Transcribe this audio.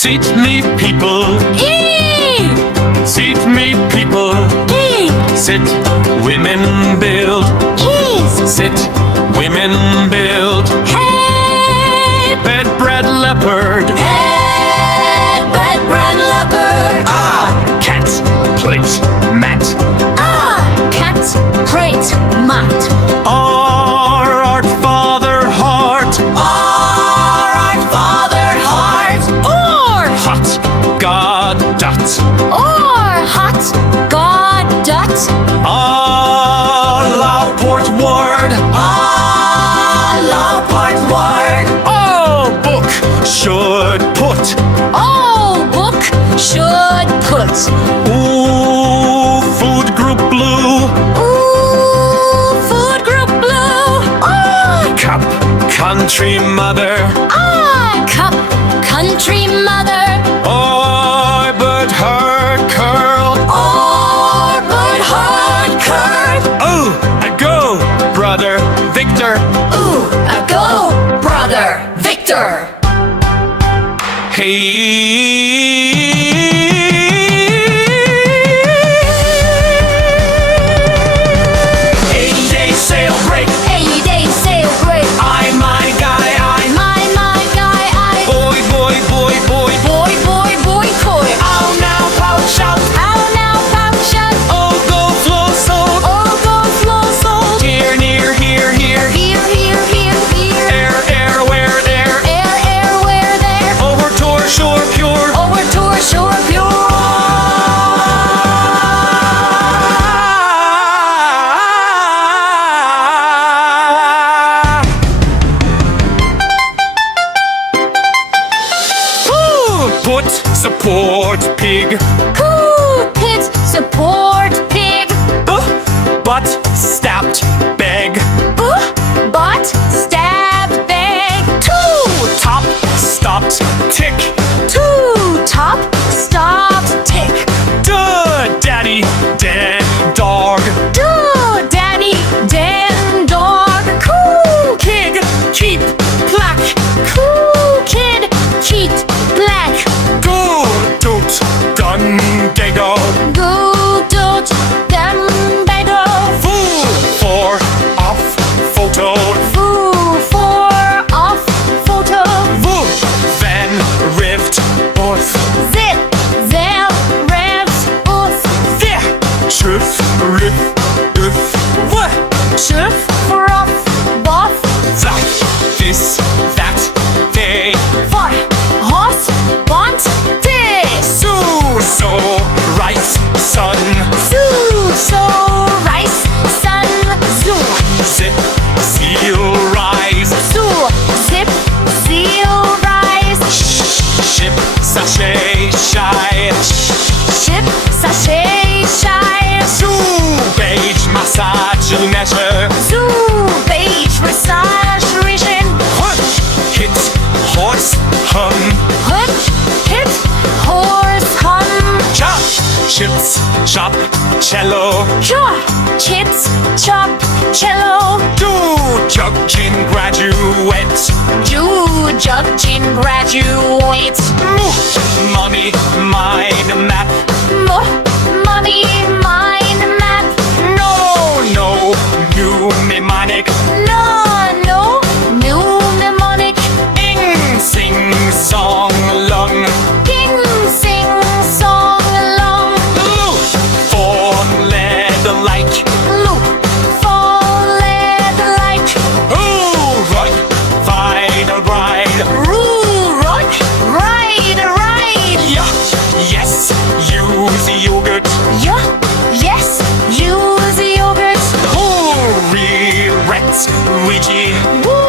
Seat me people, E. seat me people. E. Sit, women build. Keys. Sit, women build. Hey. Bed, bread, leopard. Hey. Bed, bread, leopard. Cat, plate, mat. Cat, crate, mat. Art, father, heart. Art, father, heart. Hot, God, dot. Hot, God, dot. Allow port word. Allow part word. Oh, book should put. Book should put. Ooh, food group blue. Food group blue. Cup, country mother. Cup, country mother. But hard curl. But hard curve. Oh, I go, brother Victor. Go, brother Victor. Hey. 80-day sail break. 80-day sail break. I, my guy, I. My guy, I. Boy, boy, boy, boy. Boy, boy, boy, boy. Ow, now, pout, shout. How now, pop, shut. Oh, go, flow, soul. Go, flow, soul. Here, near, here, here. Here, here, here, here. Air, where, there. Air, where, there. Over, toward, shore, pure. Over to a shore pure. Put, support, pig. Pit, support, pig. Butt, stabbed, beg. Butt, stabbed, bag. Top, stopped, tick. Top, stopped, tick. Duh, daddy, dead, dog. Daddy, Dan, dog. Cool Kid, keep, plaque. Cool kid, keep black. Go, dote, gun, dago. Go, don't, them, bagel. Fool, for, off, photo. Foo, for, off, photo. Woo, van, rift, both. Zip, zell, revs, oof. There, truth, riff, oof. What? Surf, rough, buff. That, this, that, they. For, horse, want, this. So, right, sun. Zoo, so, rice, sun. Zoo, Zip, seal, rise. zoo, zip, seal, rise. Ship, sachet, shy. Ship, sachet, shy. Zoo, beige, massage, measure. Zoo, beige, massage, region. Hit, horse, hum. Hood, hit, horse, hum. Chop, chips, chop, cello. Sure, chits, chop, cello. Do, judging, graduate. Jew, judging, graduate. Money, mind, map. Money, mind, map. No, mnemonic. No, mnemonic. Ing, sing, song, lung. King, sing, song, long. For, lead, like. Loop, fall, lead, like. Ooh, right, fight, ride. Rule, rock, ride. Yeah, yes, use yogurt. Yes, use yogurt. Ooh, re-ret, Ouija. Woo,